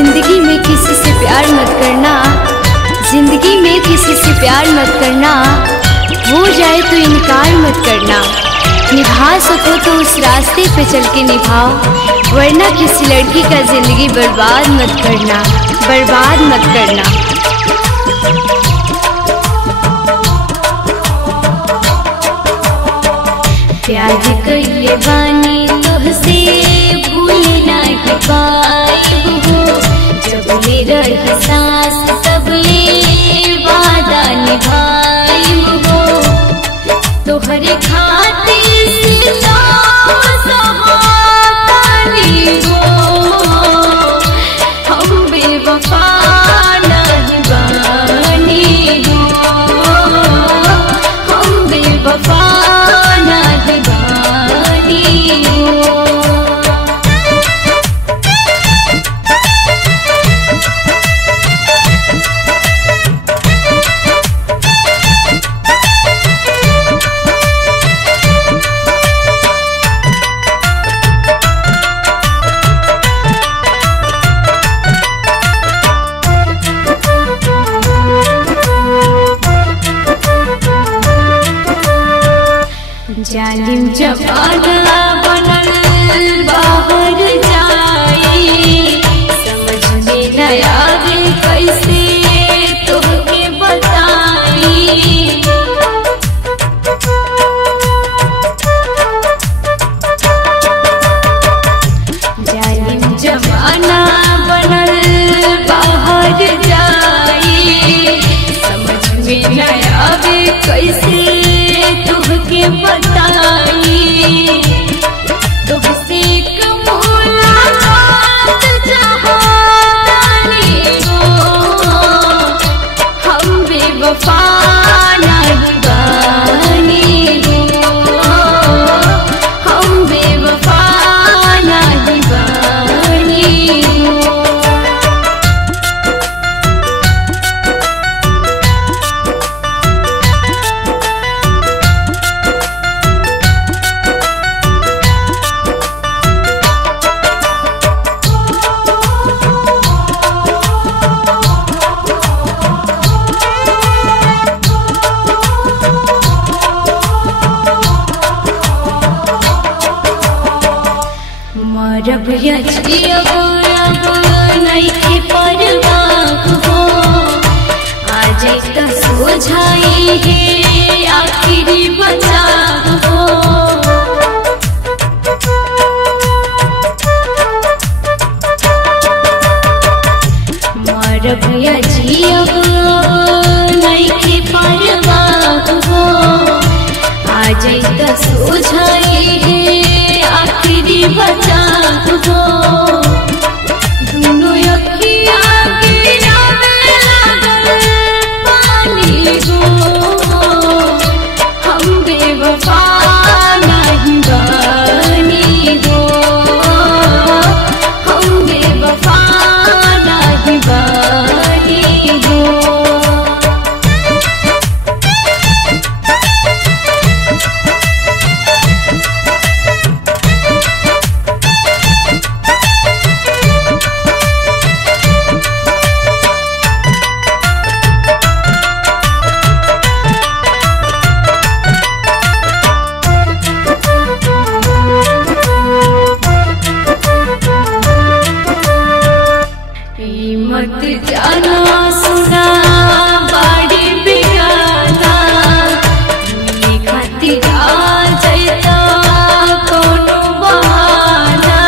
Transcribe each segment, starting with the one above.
जिंदगी में किसी से प्यार मत करना, जिंदगी में किसी से प्यार मत करना, हो जाए तो इनकार मत करना। निभा सको तो उस रास्ते पे चल के निभाओ, वरना किसी लड़की का जिंदगी बर्बाद मत करना, बर्बाद मत करना। प्यार कइले बानी तोहसे भूल नहीं पाइब हो, जब ले रही सांस तब ले वादा निभाइब हो। तोहरे खातिर सीता सहातानी हो, हम बेवफा नहीं बानी हो, हम बेवफा जालिम जमाना बनल बाहर जाई, समझ में न आवे कैसे तोहके बताई। जालिम जमाना बनल बाहर जाई, समझ में न आवे कैसे तोहके बताई। तुमसे एक मुलाकात चाहतानी हो, हम बेवफा नहीं बानी हो, हम बेवफा नहीं बानी हो। मरब या जियब अब नइखे परवाह हो, आज त सोझाई है आखिरी बचाव हो। मरब या जियब नइखे परवाह हो, आज त सोझाई है आखिरी बचाव हो। दुनों अखिया गिरावे लागल पानी हो, हम बेवफा नहीं बानी हो, हम बेवफा नहीं बानी हो। मत जाना सुना बाड़ी बिगाना, मिले खातिर आ जाता कोनो बहाना।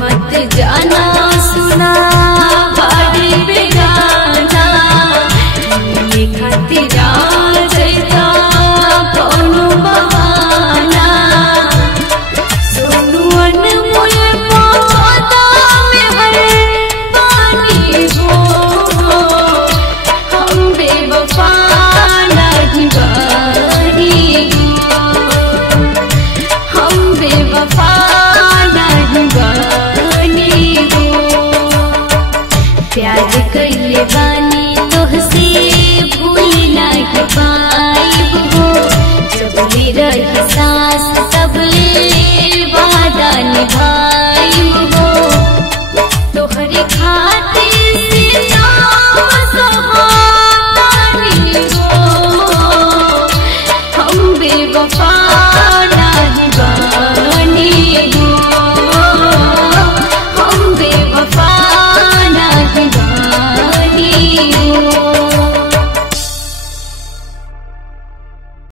मत जाना सुना बाड़ी बिगाना, मिले खातिर आ जाता कोनो बहाना।